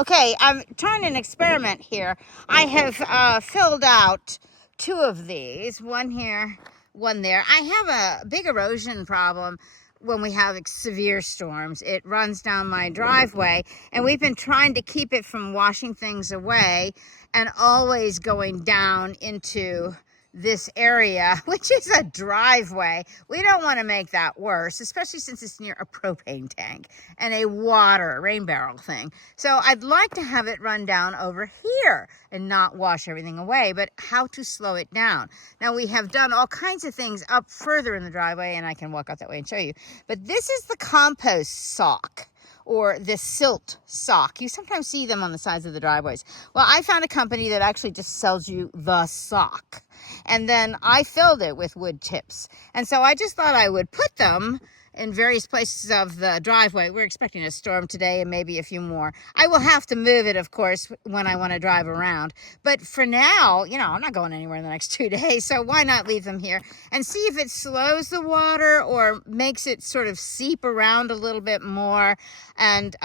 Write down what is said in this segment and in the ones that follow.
Okay, I'm trying an experiment here. I have filled out 2 of these, one here, one there. I have a big erosion problem when we have severe storms. It runs down my driveway, and we've been trying to keep it from washing things away and always going down into this area, which is a driveway. We don't want to make that worse, especially since it's near a propane tank and a rain barrel thing. So I'd like to have it run down over here and not wash everything away, but how to slow it down. Now, we have done all kinds of things up further in the driveway, and I can walk out that way and show you, but this is the compost sock, or the silt sock. You sometimes see them on the sides of the driveways. Well, I found a company that actually just sells you the sock. And then I filled it with wood chips. And so I just thought I would put them in various places of the driveway. We're expecting a storm today and maybe a few more. I will have to move it, of course, when I want to drive around. But for now, you know, I'm not going anywhere in the next 2 days, so why not leave them here and see if it slows the water or makes it sort of seep around a little bit more. And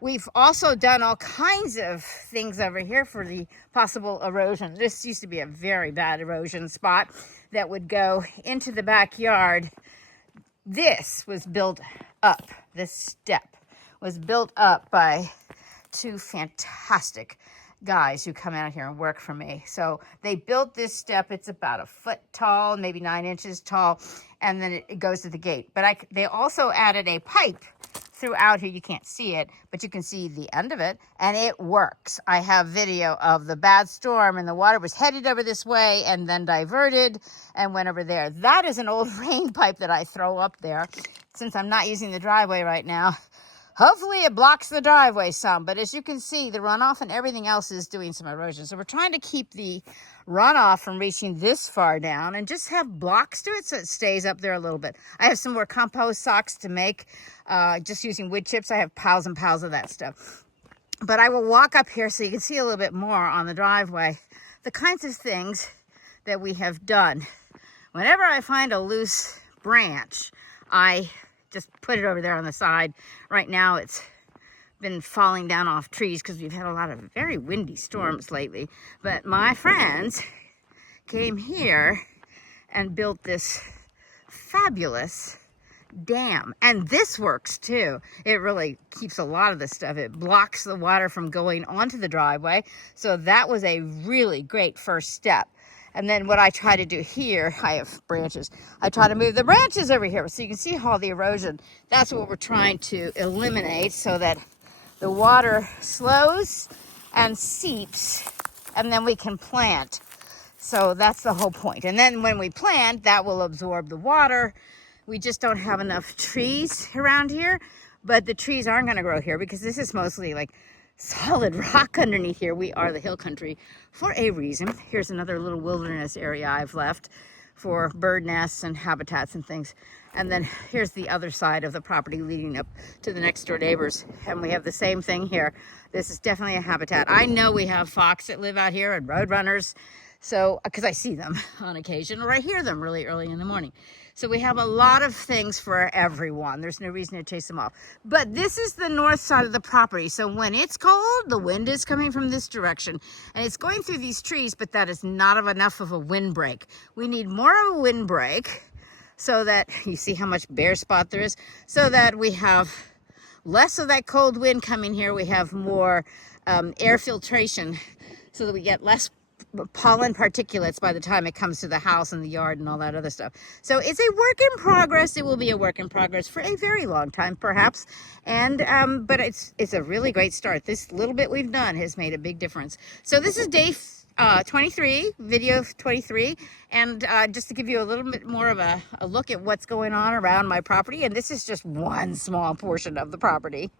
we've also done all kinds of things over here for the possible erosion. This used to be a very bad erosion spot that would go into the backyard. This was built up, this step was built up by 2 fantastic guys who come out here and work for me. So they built this step. It's about 1 foot tall, maybe 9 inches tall, and then it goes to the gate. But they also added a pipe throughout here. You can't see it, but you can see the end of it, and it works. I have video of the bad storm, and the water was headed over this way and then diverted and went over there. That is an old rain pipe that I throw up there. Since I'm not using the driveway right now, hopefully it blocks the driveway some, but as you can see, the runoff and everything else is doing some erosion. So we're trying to keep the runoff from reaching this far down and just have blocks to it so it stays up there a little bit. I have some more compost socks to make, just using wood chips. I have piles and piles of that stuff. But I will walk up here so you can see a little bit more on the driveway, the kinds of things that we have done. Whenever I find a loose branch, I just put it over there on the side. Right now it's been falling down off trees because we've had a lot of very windy storms lately. But my friends came here and built this fabulous dam, and this works too. It really keeps a lot of the stuff. It blocks the water from going onto the driveway. So that was a really great first step. And then what I try to do here, I have branches. I try to move the branches over here so you can see all the erosion. That's what we're trying to eliminate so that the water slows and seeps, and then we can plant. So that's the whole point. And then when we plant, that will absorb the water. We just don't have enough trees around here, but the trees aren't going to grow here because this is mostly like solid rock underneath here. We are the hill country for a reason. Here's another little wilderness area I've left for bird nests and habitats and things. And then here's the other side of the property leading up to the next door neighbors. And we have the same thing here. This is definitely a habitat. I know we have fox that live out here and roadrunners. So, because I see them on occasion, or I hear them really early in the morning. So we have a lot of things for everyone. There's no reason to chase them off. But this is the north side of the property. So when it's cold, the wind is coming from this direction. And it's going through these trees, but that is not enough of a windbreak. We need more of a windbreak so that, you see how much bare spot there is, so that we have less of that cold wind coming here. We have more air filtration so that we get less pollen particulates by the time it comes to the house and the yard and all that other stuff. So it's a work in progress. It will be a work in progress for a very long time, perhaps. And but it's a really great start. This little bit we've done has made a big difference. So this is day 23, video 23, and just to give you a little bit more of a look at what's going on around my property. And this is just one small portion of the property.